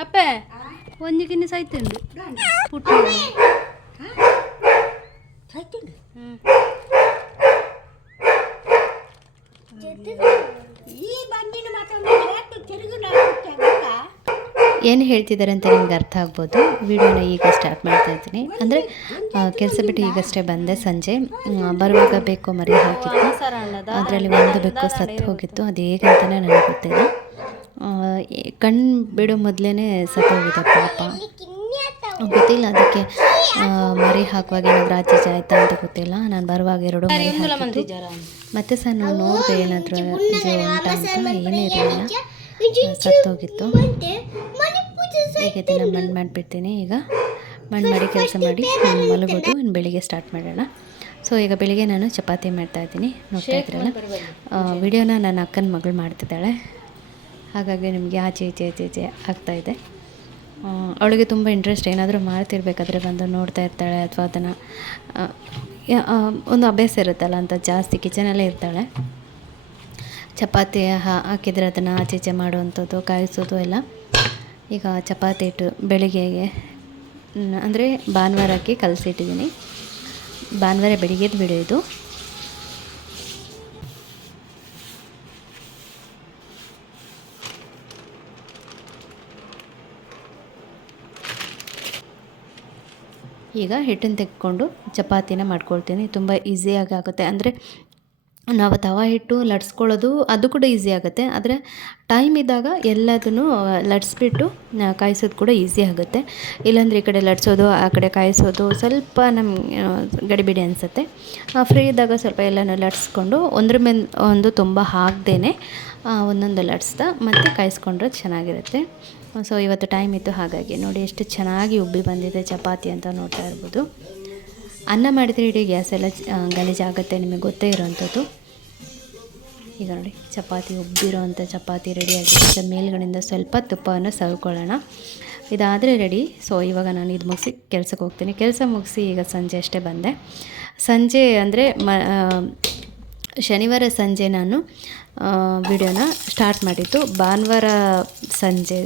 ಅಪ್ಪೆ ಒಂಜಿ ಗಿನ್ನಿ ಸೈತುಂಡು ಪುಟ್ಟ ಸೈತುಂಡು ಈ ಬಂದಿನ ಮಾತಾಡೋದು ತಿರುಗು ಏನು ಹೇಳ್ತಿದ್ದಾರೆ ಅಂತ ನಿಮ್ಗೆ ಅರ್ಥ ಆಗ್ಬೋದು. ವಿಡಿಯೋನ ಈಗ ಸ್ಟಾರ್ಟ್ ಮಾಡ್ತಾ ಇದ್ದೀನಿ. ಅಂದರೆ ಕೆಲಸ ಬಿಟ್ಟು ಈಗಷ್ಟೇ ಬಂದೆ. ಸಂಜೆ ಬರುವಾಗ ಬೆಕ್ಕು ಮರಿ ಹಾಕಿತ್ತು, ಅದರಲ್ಲಿ ಒಂದು ಬೆಕ್ಕು ಸತ್ತು ಹೋಗಿತ್ತು. ಅದು ಹೇಗಂತಲೇ ನನಗೆ ಗೊತ್ತಿಲ್ಲ. ಕಣ್ಣು ಬಿಡೋ ಮೊದಲೇ ಸತ್ತು ಹೋಗಿದೆ ಪಾಪ, ಗೊತ್ತಿಲ್ಲ ಅದಕ್ಕೆ ಮರಿ ಹಾಕುವಾಗ ಏನಾದರೂ ಆಚೆ ಆಯ್ತಾ ಅಂತ ಗೊತ್ತಿಲ್ಲ. ನಾನು ಬರುವಾಗ 2 ಮರಿ ಹಾಕಿತ್ತು. ಮತ್ತೆ ಸಹ ನಾವು ನೋಡಿದೆ ಏನಾದರೂ ಜೀವ ಉಂಟಾ ಅಂತ, ಏನೇ ಇರಲಿಲ್ಲ, ಸತ್ತೋಗಿತ್ತು. ಈಗ ಇದನ್ನು ಮಣ್ಣು ಮಾಡಿಬಿಡ್ತೀನಿ. ಈಗ ಮಣ್ಣು ಮಾಡಿ ಕೆಲಸ ಮಾಡಿ ಮಲಗೋದು, ಇನ್ನು ಬೆಳಿಗ್ಗೆ ಸ್ಟಾರ್ಟ್ ಮಾಡೋಣ. ಸೊ ಈಗ ಬೆಳಿಗ್ಗೆ ನಾನು ಚಪಾತಿ ಮಾಡ್ತಾಯಿದ್ದೀನಿ, ನೋಡ್ತಾ ಇದ್ರಲ್ಲ. ವಿಡಿಯೋನ ನನ್ನ ಅಕ್ಕನ ಮಗಳು ಮಾಡ್ತಿದ್ದಾಳೆ, ಹಾಗಾಗಿ ನಿಮಗೆ ಆಚೆ ಈಚೆ ಈಚೆ ಈಚೆ ಆಗ್ತಾಯಿದೆ. ಅವಳಿಗೆ ತುಂಬ ಇಂಟ್ರೆಸ್ಟ್. ಏನಾದರೂ ಮಾಡ್ತಿರ್ಬೇಕಾದ್ರೆ ಬಂದು ನೋಡ್ತಾ ಇರ್ತಾಳೆ, ಅಥವಾ ಅದನ್ನು ಒಂದು ಅಭ್ಯಾಸ ಇರುತ್ತಲ್ಲ ಅಂತ ಜಾಸ್ತಿ ಕಿಚನಲ್ಲೇ ಇರ್ತಾಳೆ. ಚಪಾತಿ ಹಾಕಿದರೆ ಅದನ್ನು ಆಚೆ ಈಚೆ ಮಾಡುವಂಥದ್ದು, ಕಾಯಿಸೋದು ಎಲ್ಲ. ಈಗ ಚಪಾತಿ ಇಟ್ಟು ಬೆಳಿಗ್ಗೆಗೆ ಅಂದರೆ ಭಾನುವಾರಕ್ಕೆ ಕಲಸಿಟ್ಟಿದ್ದೀನಿ. ಭಾನುವಾರ ಬೆಳಿಗ್ಗೆದು ವಿಡಿಯೋ ಇದು. ಈಗ ಹಿಟ್ಟನ್ನು ತೆಗೆದುಕೊಂಡು ಚಪಾತಿನ ಮಾಡ್ಕೊಳ್ತೀನಿ. ತುಂಬ ಈಸಿಯಾಗಿ ಆಗುತ್ತೆ. ಅಂದರೆ ನಾವು ತವಾ ಹಿಟ್ಟು ಲಟ್ಸ್ಕೊಳ್ಳೋದು ಅದು ಕೂಡ ಈಸಿ ಆಗುತ್ತೆ, ಆದರೆ ಟೈಮ್ ಇದ್ದಾಗ ಎಲ್ಲದನ್ನು ಲಟ್ಸ್ಬಿಟ್ಟು ಕಾಯಿಸೋದು ಕೂಡ ಈಸಿ ಆಗುತ್ತೆ. ಇಲ್ಲಾಂದರೆ ಈ ಕಡೆ ಲಟ್ಸೋದು ಆ ಕಡೆ ಕಾಯಿಸೋದು ಸ್ವಲ್ಪ ನಮ್ಗೆ ಗಡಿಬಿಡಿ ಅನಿಸುತ್ತೆ. ಫ್ರೀ ಇದ್ದಾಗ ಸ್ವಲ್ಪ ಎಲ್ಲನೂ ಲಟ್ಸ್ಕೊಂಡು ಒಂದ್ರ ಮೇಲೆ ಒಂದು ತುಂಬ ಹಾಕ್ದೇ ಒಂದೊಂದು ಲಟ್ಸ್ತಾ ಮತ್ತು ಕಾಯಿಸ್ಕೊಂಡ್ರೆ ಚೆನ್ನಾಗಿರುತ್ತೆ. ಸೊ ಇವತ್ತು ಟೈಮ್ ಇತ್ತು, ಹಾಗಾಗಿ ನೋಡಿ ಎಷ್ಟು ಚೆನ್ನಾಗಿ ಉಬ್ಬಿ ಬಂದಿದೆ ಚಪಾತಿ ಅಂತ ನೋಡ್ತಾ ಇರ್ಬೋದು. ಅನ್ನ ಮಾಡಿದರೆ ಇಡೀ ಗ್ಯಾಸ್ ಎಲ್ಲ ಗಲೀಜಾಗುತ್ತೆ, ನಿಮಗೆ ಗೊತ್ತೇ ಇರೋವಂಥದ್ದು. ಈಗ ನೋಡಿ ಚಪಾತಿ ಉಬ್ಬಿರೋವಂಥ ಚಪಾತಿ ರೆಡಿಯಾಗಿದೆ. ಮೇಲ್ಗಡೆಯಿಂದ ಸ್ವಲ್ಪ ತುಪ್ಪವನ್ನು ಸವರ್ಕೊಳ್ಳೋಣ. ಇದಾದರೆ ರೆಡಿ. ಸೊ ಇವಾಗ ನಾನು ಇದು ಮುಗಿಸಿ ಕೆಲಸಕ್ಕೆ ಹೋಗ್ತೀನಿ. ಕೆಲಸ ಮುಗಿಸಿ ಈಗ ಸಂಜೆ ಅಷ್ಟೇ ಬಂದೆ. ಸಂಜೆ ಅಂದರೆ ಶನಿವಾರ ಸಂಜೆ ನಾನು ವಿಡಿಯೋನ ಸ್ಟಾರ್ಟ್ ಮಾಡಿದ್ದು. ಭಾನುವಾರ ಸಂಜೆ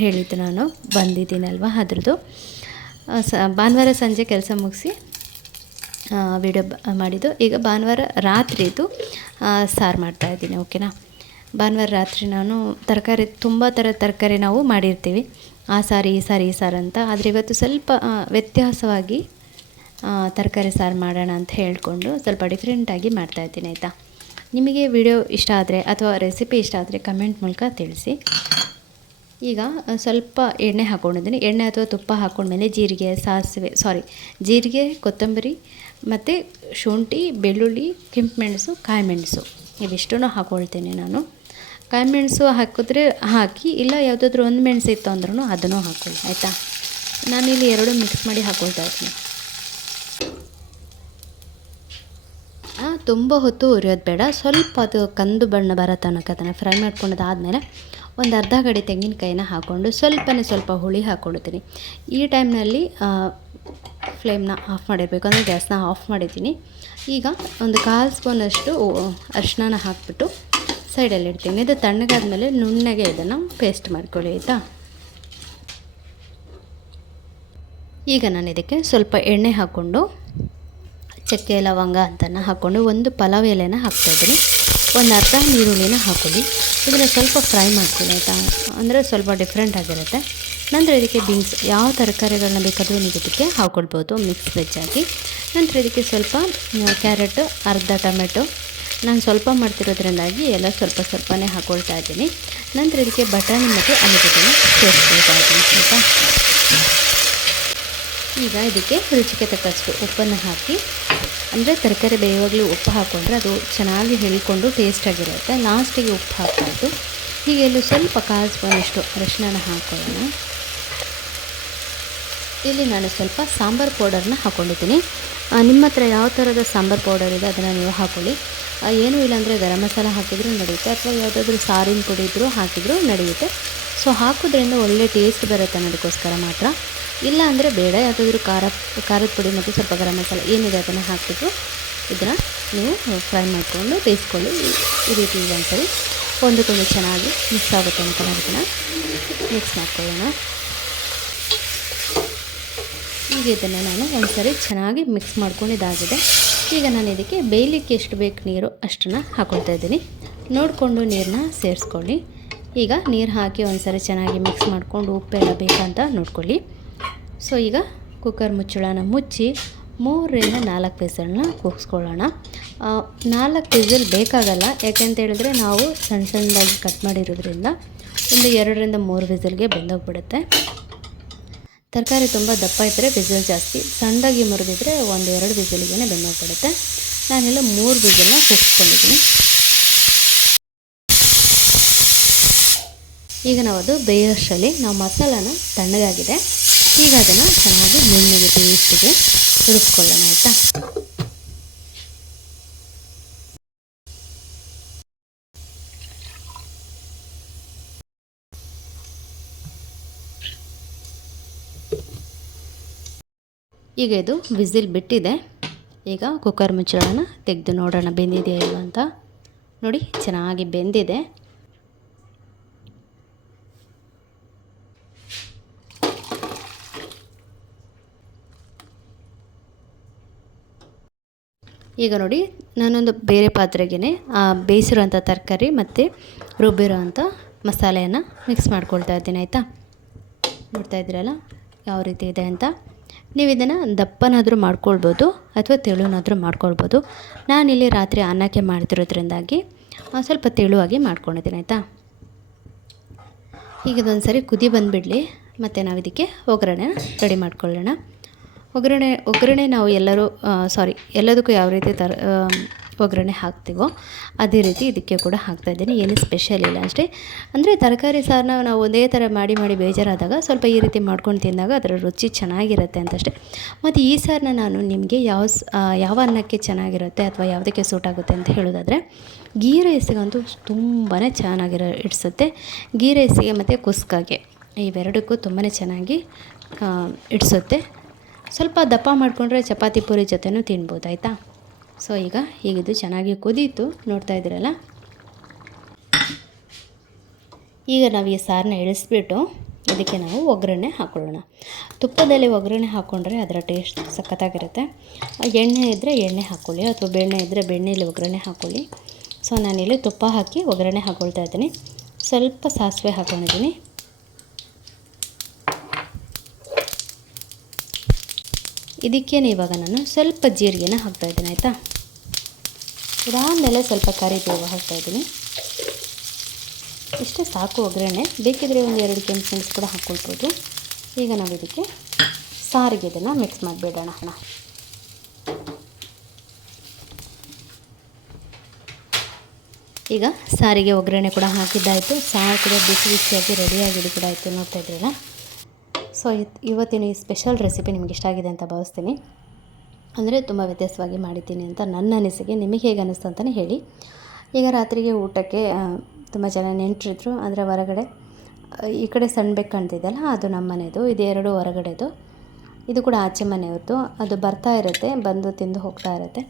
ಹೇಳಿದ್ದು ನಾನು ಬಂದಿದ್ದೀನಲ್ವ, ಅದ್ರದ್ದು ಭಾನುವಾರ ಸಂಜೆ ಕೆಲಸ ಮುಗಿಸಿ ವಿಡಿಯೋ ಮಾಡಿದ್ದು. ಈಗ ಭಾನುವಾರ ರಾತ್ರಿದು ಸಾರು ಮಾಡ್ತಾಯಿದ್ದೀನಿ, ಓಕೆನಾ. ಭಾನುವಾರ ರಾತ್ರಿ ನಾನು ತರಕಾರಿ ತುಂಬ ಥರದ ತರಕಾರಿ ನಾವು ಮಾಡಿರ್ತೀವಿ, ಆ ಸಾರು ಈ ಸಾರು ಈ ಸಾರು ಅಂತ. ಆದರೆ ಇವತ್ತು ಸ್ವಲ್ಪ ವ್ಯತ್ಯಾಸವಾಗಿ ತರಕಾರಿ ಸಾರು ಮಾಡೋಣ ಅಂತ ಹೇಳಿಕೊಂಡು ಸ್ವಲ್ಪ ಡಿಫ್ರೆಂಟಾಗಿ ಮಾಡ್ತಾಯಿದ್ದೀನಿ, ಆಯಿತಾ. ನಿಮಗೆ ವಿಡಿಯೋ ಇಷ್ಟ ಆದರೆ ಅಥವಾ ರೆಸಿಪಿ ಇಷ್ಟ ಆದರೆ ಕಮೆಂಟ್ ಮೂಲಕ ತಿಳಿಸಿ. ಈಗ ಸ್ವಲ್ಪ ಎಣ್ಣೆ ಹಾಕ್ಕೊಂಡಿದ್ದೀನಿ. ಎಣ್ಣೆ ಅಥವಾ ತುಪ್ಪ ಹಾಕ್ಕೊಂಡ್ಮೇಲೆ ಜೀರಿಗೆ, ಸಾಸಿವೆ, ಜೀರಿಗೆ, ಕೊತ್ತಂಬರಿ ಮತ್ತು ಶುಂಠಿ, ಬೆಳ್ಳುಳ್ಳಿ, ಕೆಂಪು ಮೆಣಸು, ಕಾಯಿ ಮೆಣಸು ಇವಿಷ್ಟೂ ಹಾಕ್ಕೊಳ್ತೀನಿ ನಾನು. ಕಾಯಿ ಮೆಣಸು ಹಾಕಿದ್ರೆ ಹಾಕಿ, ಇಲ್ಲ ಯಾವುದಾದ್ರೂ ಒಂದು ಮೆಣಸು ಇತ್ತು ಅಂದ್ರೂ ಅದನ್ನು ಹಾಕ್ಕೊಳ್ಳಿ, ಆಯಿತಾ. ನಾನಿಲ್ಲಿ 2 ಮಿಕ್ಸ್ ಮಾಡಿ ಹಾಕ್ಕೊಳ್ತಾ ಇದ್ದೀನಿ. ತುಂಬ ಹೊತ್ತು ಉರಿಯೋದು ಬೇಡ, ಸ್ವಲ್ಪ ಅದು ಕಂದು ಬಣ್ಣ ಬರೋ ತನಕ ಅದನ್ನು ಫ್ರೈ ಮಾಡ್ಕೊಂಡಾದ್ಮೇಲೆ ಒಂದು ಅರ್ಧ ಗಡಿ ತೆಂಗಿನಕಾಯಿನ ಹಾಕ್ಕೊಂಡು ಸ್ವಲ್ಪ ಹುಳಿ ಹಾಕ್ಕೊಳ್ತೀನಿ. ಈ ಟೈಮ್ನಲ್ಲಿ ಫ್ಲೇಮ್ನ ಆಫ್ ಮಾಡಿರಬೇಕು, ಅಂದರೆ ಗ್ಯಾಸ್ನ ಆಫ್ ಮಾಡಿದ್ದೀನಿ. ಈಗ ಒಂದು 1/4 ಸ್ಪೂನಷ್ಟು ಅರಿಶಿನ ಹಾಕಿಬಿಟ್ಟು ಸೈಡಲ್ಲಿ ಇಡ್ತೀನಿ. ಇದು ತಣ್ಣಗಾದ್ಮೇಲೆ ನುಣ್ಣಗೆ ಇದನ್ನು ಪೇಸ್ಟ್ ಮಾಡ್ಕೊಳ್ಳಿ, ಆಯಿತಾ. ಈಗ ನಾನು ಇದಕ್ಕೆ ಸ್ವಲ್ಪ ಎಣ್ಣೆ ಹಾಕ್ಕೊಂಡು ಚಕ್ಕೆ ಲವಂಗ ಅಂತನ ಹಾಕ್ಕೊಂಡು ಒಂದು ಪಲಾವ್ ಎಲೆನ ಹಾಕ್ತಾಯಿದ್ದೀನಿ. ಒಂದು ಅರ್ಧ ಈರುಳ್ಳಿನ ಹಾಕ್ಕೊಳ್ಳಿ. ಇದನ್ನು ಸ್ವಲ್ಪ ಫ್ರೈ ಮಾಡ್ಕೊಳ್ಳಿ, ಆಯಿತಾ. ಅಂದರೆ ಸ್ವಲ್ಪ ಡಿಫ್ರೆಂಟ್ ಆಗಿರುತ್ತೆ. ನಂತರ ಇದಕ್ಕೆ ಬೀನ್ಸ್, ಯಾವ ತರಕಾರಿಗಳನ್ನ ಬೇಕಾದರೂ ನೀವು ಇದಕ್ಕೆ ಹಾಕ್ಕೊಳ್ಬೋದು ಮಿಕ್ಸ್ ವೆಜ್ ಆಗಿ. ನಂತರ ಇದಕ್ಕೆ ಸ್ವಲ್ಪ ಕ್ಯಾರೆಟ್, ಅರ್ಧ ಟೊಮೆಟೊ, ನಾನು ಸ್ವಲ್ಪ ಮಾಡ್ತಿರೋದ್ರಿಂದಾಗಿ ಎಲ್ಲ ಸ್ವಲ್ಪನೇ ಹಾಕ್ಕೊಳ್ತಾ ಇದ್ದೀನಿ. ನಂತರ ಇದಕ್ಕೆ ಬಟಾಣಿ ಮತ್ತು ಆಲೂಗಡ್ಡೆನ ಸೇರಿಸ್ಕೊಳ್ತಾ ಇದ್ದೀನಿ, ಆಯಿತಾ. ಈಗ ಇದಕ್ಕೆ ರುಚಿಗೆ ತಕ್ಕಷ್ಟು ಉಪ್ಪನ್ನು ಹಾಕಿ, ಅಂದರೆ ತರಕಾರಿ ಬೇಯುವಾಗಲೂ ಉಪ್ಪು ಹಾಕ್ಕೊಂಡ್ರೆ ಅದು ಚೆನ್ನಾಗಿ ಹೇಳಿಕೊಂಡು ಟೇಸ್ಟಾಗಿರುತ್ತೆ. ಲಾಸ್ಟಿಗೆ ಉಪ್ಪು ಹಾಕ್ಬಾರ್ದು. ಹೀಗೆ ಎಲ್ಲೂ ಸ್ವಲ್ಪ 1/4 ಸ್ಪೂನಷ್ಟು ಅರಿಶಿನ ಹಾಕ್ಕೊಳ್ಳೋಣ. ಇಲ್ಲಿ ನಾನು ಸ್ವಲ್ಪ ಸಾಂಬಾರು ಪೌಡರ್ನ ಹಾಕ್ಕೊಂಡಿದ್ದೀನಿ. ನಿಮ್ಮ ಹತ್ರ ಯಾವ ಥರದ ಸಾಂಬಾರು ಪೌಡರ್ ಇದೆ ಅದನ್ನು ನೀವು ಹಾಕ್ಕೊಳ್ಳಿ. ಏನೂ ಇಲ್ಲಾಂದರೆ ಗರಂ ಮಸಾಲ ಹಾಕಿದರೂ ನಡೆಯುತ್ತೆ, ಅಥವಾ ಯಾವುದಾದ್ರೂ ಸಾರಿನ ಪುಡಿ ಇದ್ದರೂ ಹಾಕಿದರೂ ನಡೆಯುತ್ತೆ. ಸೊ ಹಾಕೋದ್ರಿಂದ ಒಳ್ಳೆ ಟೇಸ್ಟ್ ಬರುತ್ತೆ ಅನ್ನೋದಕ್ಕೋಸ್ಕರ ಮಾತ್ರ. ಇಲ್ಲ ಅಂದರೆ ಬೇಡ, ಯಾವುದಾದ್ರೂ ಖಾರದ ಪುಡಿ ಮತ್ತು ಸ್ವಲ್ಪ ಗರಂ ಮಸಾಲ ಏನಿದೆ ಅದನ್ನು ಹಾಕಿಬಿಟ್ಟು ಇದನ್ನು ನೀವು ಫ್ರೈ ಮಾಡಿಕೊಂಡು ಬೇಯಿಸ್ಕೊಳ್ಳಿ. ಈ ರೀತಿ ಒಂದ್ಸರಿ ಒಂದಕ್ಕೊಂದು ಚೆನ್ನಾಗಿ ಮಿಕ್ಸ್ ಆಗುತ್ತೆ ಅಂತ ಅದನ್ನು ಮಿಕ್ಸ್ ಮಾಡ್ಕೊಳ್ಳೋಣ. ಈಗ ಇದನ್ನು ನಾನು ಒಂದು ಸರಿ ಚೆನ್ನಾಗಿ ಮಿಕ್ಸ್ ಮಾಡ್ಕೊಂಡಿದ್ದಾಗಿದೆ. ಈಗ ನಾನು ಇದಕ್ಕೆ ಬೇಯಲಿಕ್ಕೆ ಎಷ್ಟು ಬೇಕು ನೀರು ಅಷ್ಟನ್ನು ಹಾಕ್ಕೊಳ್ತಾ ಇದ್ದೀನಿ. ನೋಡಿಕೊಂಡು ನೀರನ್ನ ಸೇರಿಸ್ಕೊಳ್ಳಿ. ಈಗ ನೀರು ಹಾಕಿ ಒಂದು ಸರಿ ಚೆನ್ನಾಗಿ ಮಿಕ್ಸ್ ಮಾಡಿಕೊಂಡು ಉಪ್ಪೆಲ್ಲ ಬೇಕಂತ ನೋಡ್ಕೊಳ್ಳಿ. ಸೊ ಈಗ ಕುಕ್ಕರ್ ಮುಚ್ಚಳನ ಮುಚ್ಚಿ 3-4 ವಿಸಲ್ನ ಕೂಗಿಸ್ಕೊಳ್ಳೋಣ. 4 ವಿಸಿಲ್ ಬೇಕಾಗಲ್ಲ, ಯಾಕೆಂತ ಹೇಳಿದ್ರೆ ನಾವು ಸಣ್ಣ ಸಣ್ಣದಾಗಿ ಕಟ್ ಮಾಡಿರೋದ್ರಿಂದ ಒಂದು 2-3 ವಿಸಿಲ್ಗೆ ಬೆಂದೋಗ್ಬಿಡುತ್ತೆ. ತರಕಾರಿ ತುಂಬ ದಪ್ಪ ಇದ್ದರೆ ವಿಸಿಲ್ ಜಾಸ್ತಿ, ಸಣ್ಣದಾಗಿ ಮುರಿದಿದ್ರೆ 1-2 ವಿಸಿಲ್ಗೆ ಬೆಂದೋಗ್ಬಿಡುತ್ತೆ. ನಾನೆಲ್ಲ 3 ವಿಸಿಲ್ನ ಕೂಗಿಸ್ಕೊಂಡಿದ್ದೀನಿ. ಈಗ ನಾವು ಅದು ಬೇಯೋಷ್ಟರಲ್ಲಿ ನಾವು ಮಸಾಲಾನ ತಣ್ಣಗಾಗಿದೆ. ಈಗ ಅದನ್ನು ಚೆನ್ನಾಗಿ ನುಣ್ಣಗೆ ಪೇಸ್ಟಿಗೆ ರುಬ್ಕೊಳ್ಳೋಣ ಆಯಿತಾ. ಈಗ ಇದು ವಿಸಿಲ್ ಬಿಟ್ಟಿದೆ. ಈಗ ಕುಕ್ಕರ್ ಮುಚ್ಚಳನ ತೆಗೆದು ನೋಡೋಣ ಬೆಂದಿದೆಯಾ ಇಲ್ವ ಅಂತ. ನೋಡಿ ಚೆನ್ನಾಗಿ ಬೆಂದಿದೆ. ಈಗ ನೋಡಿ ನಾನೊಂದು ಬೇರೆ ಪಾತ್ರೆಗೆ ಬೇಯಿಸಿರೋಂಥ ತರಕಾರಿ ಮತ್ತು ರುಬ್ಬಿರೋಂಥ ಮಸಾಲೆಯನ್ನು ಮಿಕ್ಸ್ ಮಾಡ್ಕೊಳ್ತಾ ಇದ್ದೀನಿ ಆಯಿತಾ. ನೋಡ್ತಾ ಇದ್ದೀರಲ್ಲ ಯಾವ ರೀತಿ ಇದೆ ಅಂತ. ನೀವು ಇದನ್ನು ದಪ್ಪನಾದರೂ ಮಾಡ್ಕೊಳ್ಬೋದು ಅಥವಾ ತೆಳುನಾದರೂ ಮಾಡ್ಕೊಳ್ಬೋದು. ನಾನಿಲ್ಲಿ ರಾತ್ರಿ ಅನ್ನಕ್ಕೆ ಮಾಡ್ತಿರೋದ್ರಿಂದಾಗಿ ಸ್ವಲ್ಪ ತೆಳುವಾಗಿ ಮಾಡ್ಕೊಂಡಿದ್ದೀನಿ ಆಯಿತಾ. ಈಗ ಇದೊಂದು ಸರಿ ಕುದಿ ಬಂದುಬಿಡಲಿ, ಮತ್ತು ನಾವು ಇದಕ್ಕೆ ಒಗ್ಗರಣೆ ರೆಡಿ ಮಾಡ್ಕೊಳ್ಳೋಣ. ಒಗ್ಗರಣೆ ನಾವು ಎಲ್ಲದಕ್ಕೂ ಯಾವ ರೀತಿ ಒಗ್ಗರಣೆ ಹಾಕ್ತೀವೋ ಅದೇ ರೀತಿ ಇದಕ್ಕೆ ಕೂಡ ಹಾಕ್ತಾಯಿದ್ದೀನಿ. ಏನು ಸ್ಪೆಷಲ್ ಇಲ್ಲ ಅಷ್ಟೇ. ಅಂದರೆ ತರಕಾರಿ ಸಾರನ್ನ ನಾವು ಒಂದೇ ಥರ ಮಾಡಿ ಬೇಜಾರಾದಾಗ ಸ್ವಲ್ಪ ಈ ರೀತಿ ಮಾಡ್ಕೊಂಡು ತಿಂದಾಗ ಅದರ ರುಚಿ ಚೆನ್ನಾಗಿರುತ್ತೆ ಅಂತಷ್ಟೇ. ಮತ್ತು ಈ ಸಾರನ್ನ ನಾನು ನಿಮಗೆ ಯಾವ ಅನ್ನಕ್ಕೆ ಚೆನ್ನಾಗಿರುತ್ತೆ ಅಥವಾ ಯಾವುದಕ್ಕೆ ಸೂಟ್ ಆಗುತ್ತೆ ಅಂತ ಹೇಳೋದಾದರೆ, ಗೀ ರೈಸ್ಗಂತೂ ತುಂಬಾ ಇಡಿಸುತ್ತೆ. ಗೀ ರೈಸಿಗೆ ಮತ್ತು ಕುಸ್ಕಾಗೆ ಇವೆರಡಕ್ಕೂ ತುಂಬಾ ಚೆನ್ನಾಗಿ ಇಡಿಸುತ್ತೆ. ಸ್ವಲ್ಪ ದಪ್ಪ ಮಾಡಿಕೊಂಡ್ರೆ ಚಪಾತಿ ಪೂರಿ ಜೊತೆನೂ ತಿನ್ಬೋದು ಆಯಿತಾ. ಸೊ ಈಗ ಹೀಗಿದು ಚೆನ್ನಾಗಿ ಕುದೀತು, ನೋಡ್ತಾ ಇದ್ದೀರಲ್ಲ. ಈಗ ನಾವು ಈ ಸಾರನ್ನ ಇಳಿಸ್ಬಿಟ್ಟು ಇದಕ್ಕೆ ನಾವು ಒಗ್ಗರಣೆ ಹಾಕ್ಕೊಳ್ಳೋಣ. ತುಪ್ಪದಲ್ಲಿ ಒಗ್ಗರಣೆ ಹಾಕ್ಕೊಂಡ್ರೆ ಅದರ ಟೇಸ್ಟ್ ಸಖತ್ತಾಗಿರುತ್ತೆ. ಎಣ್ಣೆ ಇದ್ದರೆ ಎಣ್ಣೆ ಹಾಕ್ಕೊಳ್ಳಿ, ಅಥವಾ ಬೆಣ್ಣೆ ಇದ್ದರೆ ಬೆಣ್ಣೆಯಲ್ಲಿ ಒಗ್ಗರಣೆ ಹಾಕ್ಕೊಳ್ಳಿ. ಸೊ ನಾನಿಲ್ಲಿ ತುಪ್ಪ ಹಾಕಿ ಒಗ್ಗರಣೆ ಹಾಕ್ಕೊಳ್ತಾ ಇದ್ದೀನಿ. ಸ್ವಲ್ಪ ಸಾಸಿವೆ ಹಾಕ್ಕೊಂಡಿದ್ದೀನಿ. ಇದಕ್ಕೇನೆ ಇವಾಗ ನಾನು ಸ್ವಲ್ಪ ಜೀರಿಗೆನ ಹಾಕ್ತಾಯಿದ್ದೀನಿ ಆಯಿತಾ. ಇದಾದಮೇಲೆ ಸ್ವಲ್ಪ ಕರಿಬೇವು ಹಾಕ್ತಾಯಿದ್ದೀನಿ. ಇಷ್ಟೇ ಸಾಕು ಒಗ್ಗರಣೆ. ಬೇಕಿದ್ರೆ 1-2 ಕೆಂಪು ಮೆಣಸು ಕೂಡ ಹಾಕ್ಕೊಳ್ಬೋದು. ಈಗ ನಾವು ಇದಕ್ಕೆ ಸಾರಿಗೆ ಇದನ್ನು ಮಿಕ್ಸ್ ಮಾಡಿಬಿಡೋಣ. ಈಗ ಸಾರಿಗೆ ಒಗ್ಗರಣೆ ಕೂಡ ಹಾಕಿದ್ದಾಯಿತು. ಸಾರು ಕೂಡ ಬಿಸಿ ಬಿಸಿಯಾಗಿ ರೆಡಿಯಾಗಿದ್ದು ಕೂಡ ಆಯಿತು, ನೋಡ್ತಾ ಇದ್ದೀರಲ್ಲ. ಸೊ ಇವತ್ತಿನ ಈ ಸ್ಪೆಷಲ್ ರೆಸಿಪಿ ನಿಮ್ಗೆ ಇಷ್ಟ ಆಗಿದೆ ಅಂತ ಭಾವಿಸ್ತೀನಿ. ಅಂದರೆ ತುಂಬ ವ್ಯತ್ಯಾಸವಾಗಿ ಮಾಡಿದ್ದೀನಿ ಅಂತ ನನ್ನ ಅನಿಸಿಕೆ. ನಿಮಗೆ ಹೇಗೆ ಅನ್ನಿಸ್ತು ಅಂತಲೇ ಹೇಳಿ. ಈಗ ರಾತ್ರಿಗೆ ಊಟಕ್ಕೆ ತುಂಬ ಜನ ನೆಂಟರಿದ್ರು. ಅಂದರೆ ಹೊರಗಡೆ ಈ ಕಡೆ ಸಣ್ಣ ಬೆಕ್ಕು ಕಾಣ್ತಿದ್ದಲ್ಲ, ಅದು ನಮ್ಮ ಮನೆಯದು. ಇದು 2 ಹೊರಗಡೆದು. ಇದು ಕೂಡ ಆಚೆ ಮನೆಯವ್ರದ್ದು. ಅದು ಬರ್ತಾ ಇರುತ್ತೆ, ಬಂದು ತಿಂದು ಹೋಗ್ತಾ ಇರುತ್ತೆ.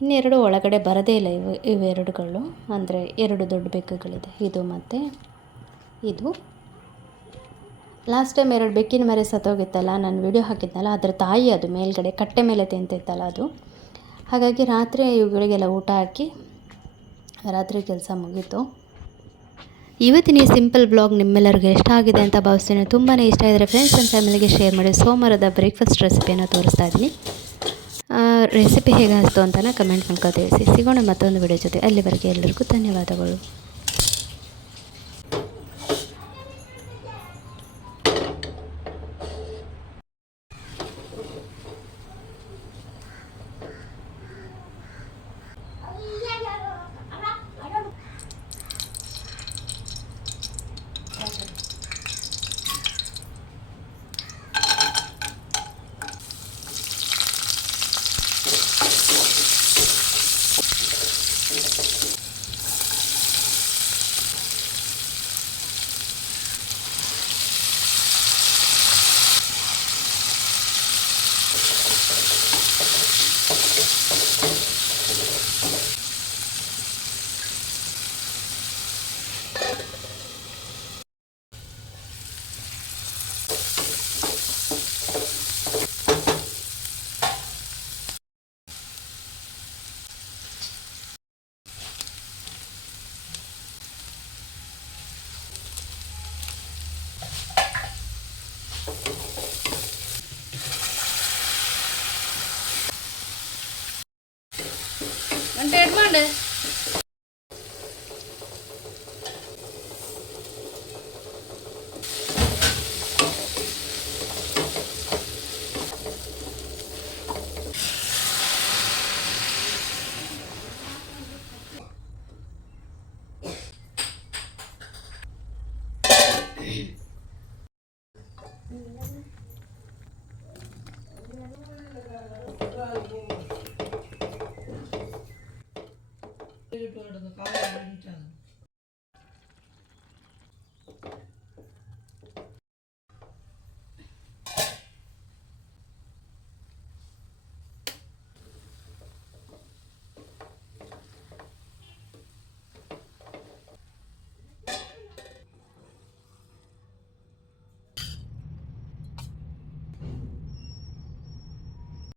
ಇನ್ನೆರಡು ಒಳಗಡೆ ಬರೋದೇ ಇಲ್ಲ. ಇವೆರಡುಗಳು ಅಂದರೆ 2 ದೊಡ್ಡ ಬೆಕ್ಕುಗಳಿದೆ, ಇದು ಮತ್ತು ಇದು. ಲಾಸ್ಟ್ ಟೈಮ್ 2 ಬೆಕ್ಕಿನ ಮರಿ ಸತ್ತೋಗಿತ್ತಲ್ಲ, ನಾನು ವಿಡಿಯೋ ಹಾಕಿದ್ನಲ್ಲ, ಅದರ ತಾಯಿ ಅದು ಮೇಲ್ಗಡೆ ಕಟ್ಟೆ ಮೇಲೆ ತಿಂತಿತ್ತಲ್ಲ ಅದು. ಹಾಗಾಗಿ ರಾತ್ರಿ ಇವುಗಳಿಗೆಲ್ಲ ಊಟ ಹಾಕಿ ರಾತ್ರಿ ಕೆಲಸ ಮುಗೀತು. ಇವತ್ತಿನ ಈ ಸಿಂಪಲ್ ಬ್ಲಾಗ್ ನಿಮ್ಮೆಲ್ಲರಿಗೂ ಇಷ್ಟ ಆಗಿದೆ ಅಂತ ಭಾವಿಸ್ತೀನಿ. ತುಂಬಾ ಇಷ್ಟ ಇದ್ದರೆ ಫ್ರೆಂಡ್ಸ್ ಆ್ಯಂಡ್ ಫ್ಯಾಮಿಲಿಗೆ ಶೇರ್ ಮಾಡಿ. ಸೋಮವಾರದ ಬ್ರೇಕ್ಫಾಸ್ಟ್ ರೆಸಿಪಿಯನ್ನು ತೋರಿಸ್ತಾ ಇದ್ದೀನಿ. ರೆಸಿಪಿ ಹೇಗೆ ಅನಿಸ್ತು ಅಂತಲೇ ಕಮೆಂಟ್ ಮಾಡ್ಕೊ ತಿಳಿಸಿ. ಸಿಗೋಣ ಮತ್ತೊಂದು ವಿಡಿಯೋ ಜೊತೆ. ಅಲ್ಲಿವರೆಗೆ ಎಲ್ಲರಿಗೂ ಧನ್ಯವಾದಗಳು. കയ്യിലിട്ട് കിടന്ന് കാല്